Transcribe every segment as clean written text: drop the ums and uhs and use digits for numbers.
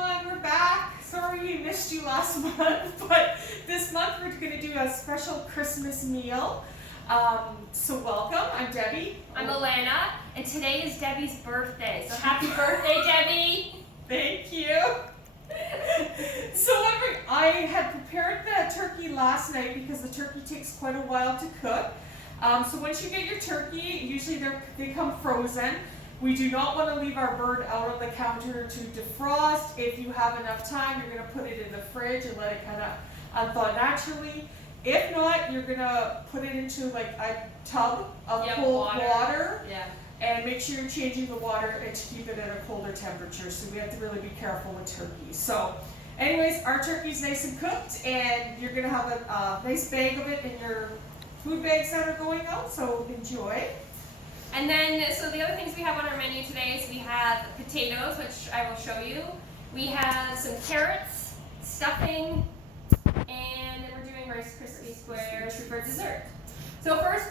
everyone, we're back. Sorry we missed you last month, but this month we're going to do a special Christmas meal. So welcome, I'm Debbie. I'm Alana, and today is Debbie's birthday. So happy birthday, Debbie! Thank you. So I had prepared the turkey last night because the turkey takes quite a while to cook. So once you get your turkey, usually they come frozen. We do not want to leave our bird out on the counter to defrost. If you have enough time, you're going to put it in the fridge and let it kind of unthaw naturally. If not, you're going to put it into like a tub of cold water. Yeah. And make sure you're changing the water and to keep it at a colder temperature. So we have to really be careful with turkeys. So anyways, our turkey's nice and cooked, and you're going to have a nice bag of it in your food bags that are going out. So enjoy. And then, so the other things we have on our menu today is we have potatoes, which I will show you. We have some carrots, stuffing, and then we're doing Rice Krispie squares for dessert. So first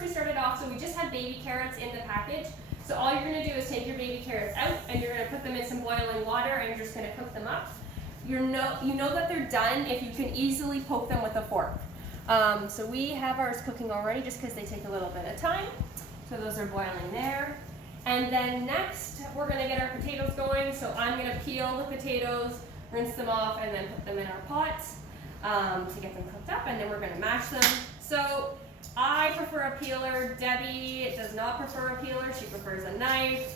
we started off, so we just had baby carrots in the package. So all you're going to do is take your baby carrots out and you're going to put them in some boiling water and you're just going to cook them up. You know that they're done if you can easily poke them with a fork. So we have ours cooking already just because they take a little bit of time. So those are boiling there. And then next, we're going to get our potatoes going. So I'm going to peel the potatoes, rinse them off, and then put them in our pots to get them cooked up. And then we're going to mash them. So I prefer a peeler. Debbie does not prefer a peeler. She prefers a knife.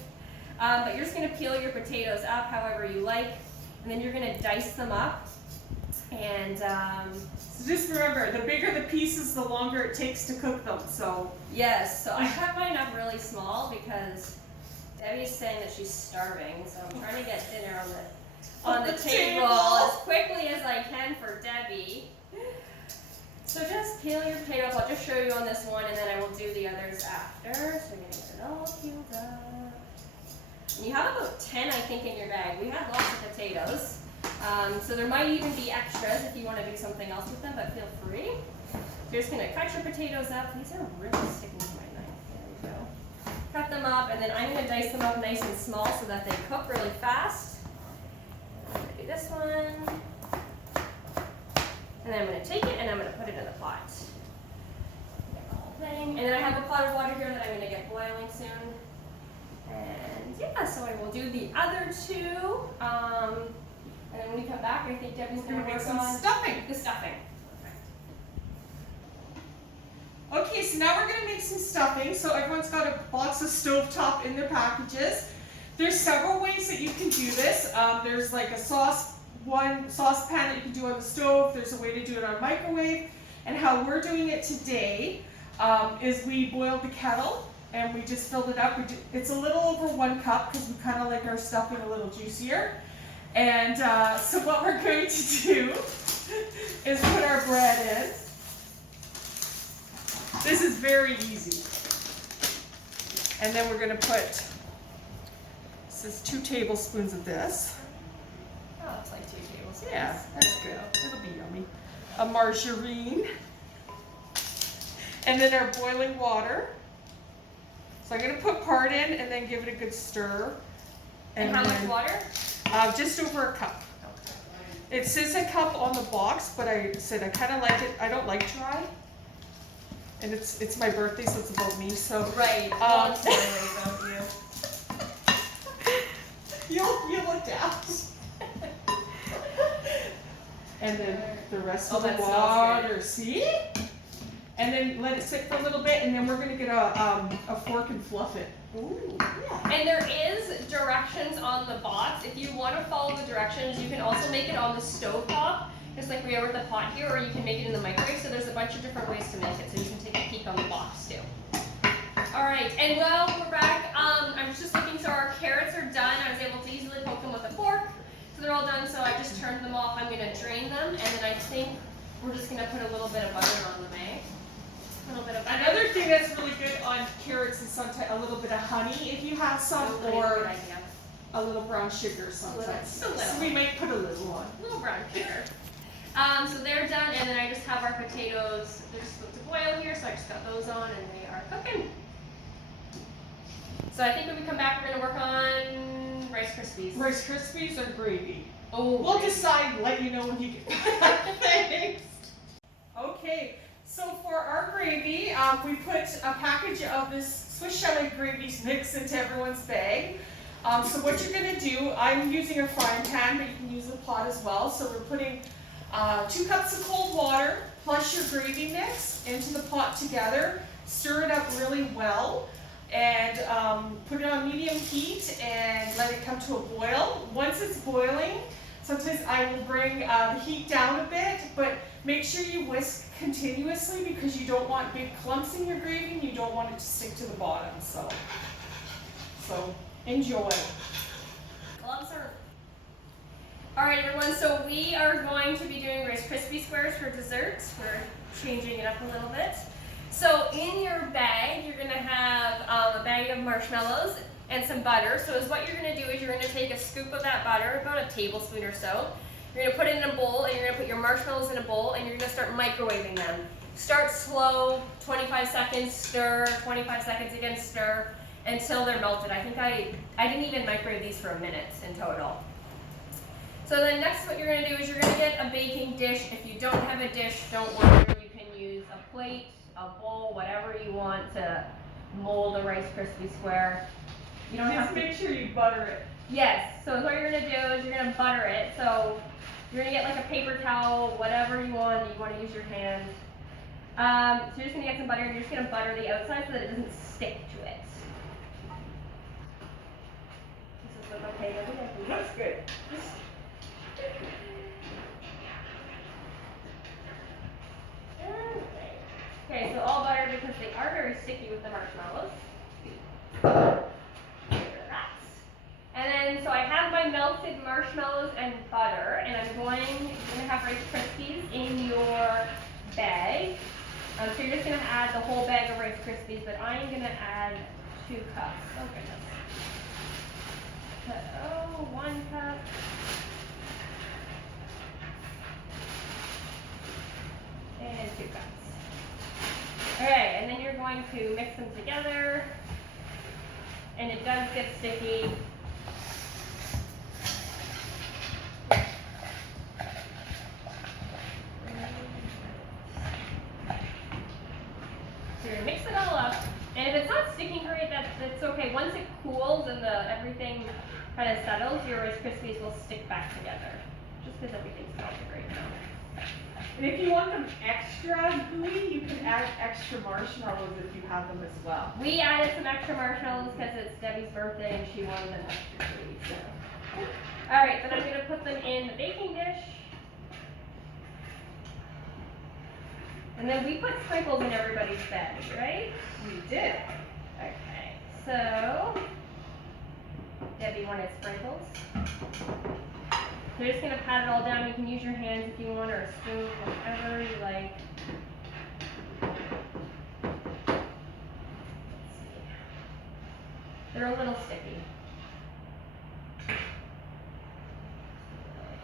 But you're just going to peel your potatoes up however you like. And then you're going to dice them up. And so just remember, the bigger the pieces, the longer it takes to cook them. So yes, so I cut mine up really small because Debbie's saying that she's starving. So I'm trying to get dinner on the table as quickly as I can for Debbie. So just peel your potato up. I'll just show you on this one, and then I will do the others after. So you're gonna get it all peeled up. And you have about 10, I think, in your bag. We had lots of potatoes. So there might even be extras if you want to do something else with them, but feel free. So you're just going to cut your potatoes up. These are really sticking to my knife. There we go. Cut them up, and then I'm going to dice them up nice and small so that they cook really fast. I'm going to do this one. And then I'm going to take it and I'm going to put it in the pot. Get the whole thing. And then I have a pot of water here that I'm going to get boiling soon. And yeah, so I will do the other two. And then when we come back, I think Debbie's going to make work some on stuffing. the stuffing. Okay, so now we're going to make some stuffing. So everyone's got a box of stovetop in their packages. There's several ways that you can do this. There's like a saucepan that you can do on the stove. There's a way to do it on microwave. And how we're doing it today is we boiled the kettle and we just filled it up. It's a little over 1 cup because we kind of like our stuffing a little juicier. And so what we're going to do is put our bread in. This is very easy. And then we're going to put, this is 2 tablespoons of this. Oh, it's like 2 tablespoons. Yeah, that's good. It'll be yummy. A margarine. And then our boiling water. So I'm going to put part in and then give it a good stir. And how much water? Just over a cup. Okay. It says a cup on the box, but I said I kind of like it. I don't like dry. And it's my birthday, so it's about me. So right. Well, it's about you. You look down. And then the rest of the water. See? And then let it sit for a little bit, and then we're gonna get a fork and fluff it. Ooh. Yeah. And there is directions on the box. If you want to follow the directions, you can also make it on the stove top, just like we are with the pot here, or you can make it in the microwave. So there's a bunch of different ways to make it, so you can take a peek on the box too. All right, and well, we're back. I was just looking, so our carrots are done. I was able to easily poke them with a fork. So they're all done, so I just turned them off. I'm gonna drain them, and then I think we're just gonna put a little bit of butter on them, eh? Another thing that's really good on carrots is sometimes a little bit of honey if you have some, or a little brown sugar sometimes. So we might put a little on. A little brown sugar. So they're done, and then I just have our potatoes. They're just supposed to boil here, so I just got those on, and they are cooking. So I think when we come back, we're going to work on Rice Krispies? Rice Krispies or gravy? Oh, We'll gravy. decide, let you know when you get Thanks. Okay, so for our gravy, we put a package of this Swiss Chalet gravies mix into everyone's bag. So what you're gonna do, I'm using a frying pan, but you can use a pot as well. So we're putting 2 cups of cold water plus your gravy mix into the pot together. Stir it up really well and put it on medium heat and let it come to a boil. Once it's boiling, sometimes I will bring the heat down a bit, but make sure you whisk continuously because you don't want big clumps in your gravy and you don't want it to stick to the bottom. So enjoy. Gloves are. Alright everyone, so we are going to be doing Rice Krispie squares for dessert. We're changing it up a little bit. So in your bag, you're going to have a bag of marshmallows and some butter. So what you're going to do is you're going to take a scoop of that butter, about a tablespoon or so. You're going to put it in a bowl and you're going to put your marshmallows in a bowl and you're going to start microwaving them. Start slow, 25 seconds, stir, 25 seconds again, stir, until they're melted. I think I didn't even microwave these for a minute in total. So then next what you're going to do is you're going to get a baking dish. If you don't have a dish, don't worry. You can use a plate, a bowl, whatever you want to mold a Rice Krispie square. You don't have Just to. make sure you butter it. Yes, so what you're going to do is you're going to butter it. So you're going to get like a paper towel, whatever you want to use your hand. So you're just going to get some butter and you're just going to butter the outside so that it doesn't stick to it. This is okay, That's good. Okay, so all butter because they are very sticky with the marshmallows. And then, so I have my melted marshmallows and butter, and you're going to have Rice Krispies in your bag. So you're just going to add the whole bag of Rice Krispies, but I'm going to add 2 cups. Oh goodness. Oh, 1 cup. And 2 cups. Okay, and then you're going to mix them together. And it does get sticky. So you're gonna mix it all up. And if it's not sticking great, that's okay. Once it cools and everything kind of settles, your Rice Krispies will stick back together. Just because everything's melted right now. And if you want them extra gooey, you can add extra marshmallows if you have them as well. We added some extra marshmallows because it's Debbie's birthday and she wanted them extra gooey. So. Alright, then I'm going to put them in the baking dish. And then we put sprinkles in everybody's bag, right? We did. Okay, so Debbie wanted sprinkles. So you're just going to pat it all down. You can use your hands if you want, or a spoon, whatever you like. They're a little sticky.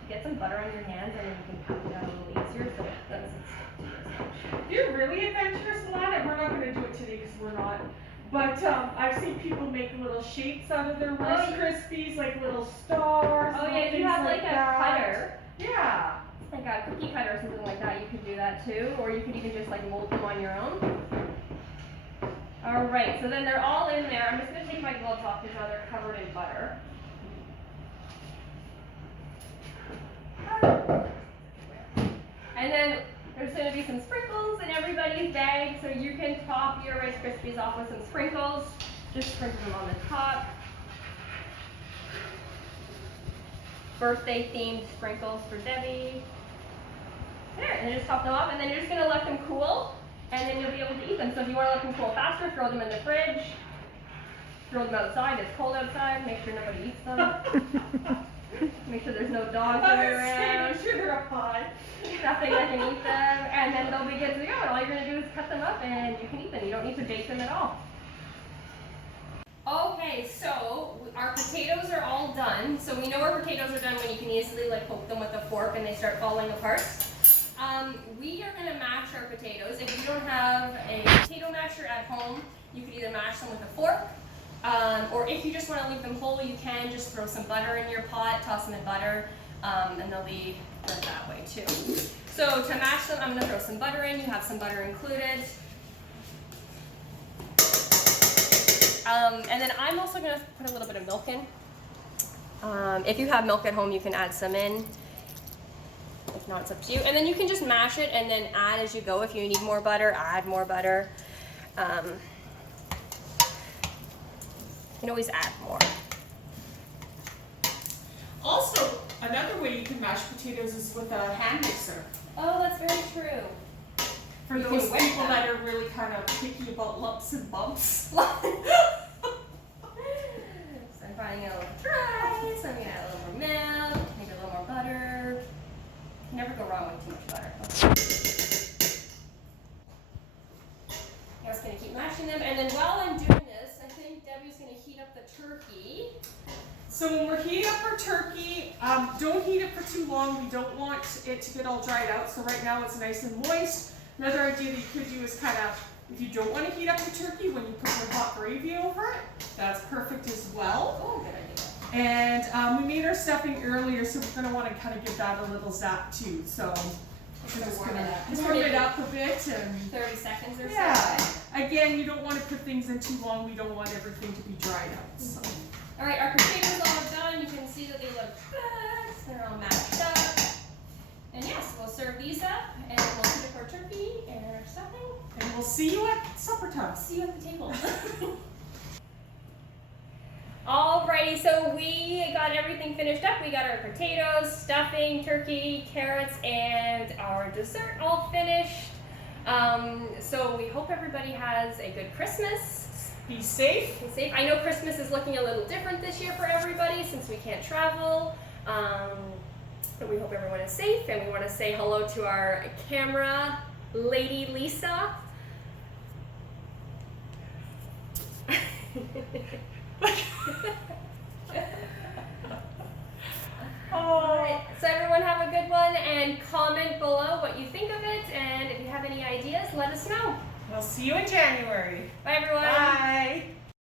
Get some butter on your hands and then you can pat it out a little easier so it doesn't stick to you as much. You're really adventurous in that, and we're not going to do it today because we're not. But I've seen people make little shapes out of their Rice Krispies, like little stars. Oh yeah, if you have like a cutter. Yeah. Like a cookie cutter or something like that, you could do that too. Or you could even just like mold them on your own. Alright, so then they're all in there. I'm just going to take my gloves off because now they're covered in butter. And then there's going to be some sprinkles in everybody's bag, so you can top your Rice Krispies off with some sprinkles. Just sprinkle them on the top. Birthday themed sprinkles for Debbie. There, and then just top them off, and then you're just going to let them cool, and then you'll be able to eat them. So if you want to let them cool faster, throw them in the fridge. Throw them outside, it's cold outside, make sure nobody eats them. Make sure there's no dogs running around. Make sure they're up high. Nothing that can eat them, and then they'll be good to go. And all you're going to do is cut them up and you can eat them. You don't need to bake them at all. Okay, so our potatoes are all done. So we know our potatoes are done when you can easily like poke them with a fork and they start falling apart. We are going to mash our potatoes. If you don't have a potato masher at home, you could either mash them with a fork Or if you just want to leave them whole, you can just throw some butter in your pot, toss them in butter, and they'll be good that way too. So to match them, I'm going to throw some butter in. You have some butter included. And then I'm also going to put a little bit of milk in. If you have milk at home, you can add some in. If not, it's up to you. And then you can just mash it and then add as you go. If you need more butter, add more butter. You can always add more. Also, another way you can mash potatoes is with a hand mixer. Oh, that's very true. For You those can whip people them. that are really kind of picky about lumps and bumps. So I'm finding a little dry, so I'm gonna add a little more milk, maybe a little more butter. Never go wrong with too much butter. I'm just gonna keep mashing them, and then while I'm doing this, I think Debbie's gonna heat up the turkey. So when we're heating up our turkey, don't heat it for too long. We don't want it to get all dried out. So right now it's nice and moist. Another idea that you could do is kind of, if you don't want to heat up the turkey, when you put your hot gravy over it, that's perfect as well. Oh, good idea. And we made our stuffing earlier, so we're going to want to kind of give that a little zap too. So we're just warm going it up. to warm it up a bit. And 30 seconds or yeah, so. again, you don't want to put things in too long. We don't want everything to be dried out. So. All right, our potatoes all done. You can see that they look good. They're all mashed up. And yes, we'll serve these up, and we'll heat up our turkey and our stuffing. And we'll see you at supper time. See you at the table. Alrighty, so we got everything finished up. We got our potatoes, stuffing, turkey, carrots, and our dessert all finished. So we hope everybody has a good Christmas. Be safe. Be safe. I know Christmas is looking a little different this year for everybody since we can't travel. But we hope everyone is safe, and we want to say hello to our camera lady, Lisa. Alright, so everyone have a good one, and comment below what you think of it, and if you have any ideas, let us know. We'll see you in January. Bye everyone. Bye.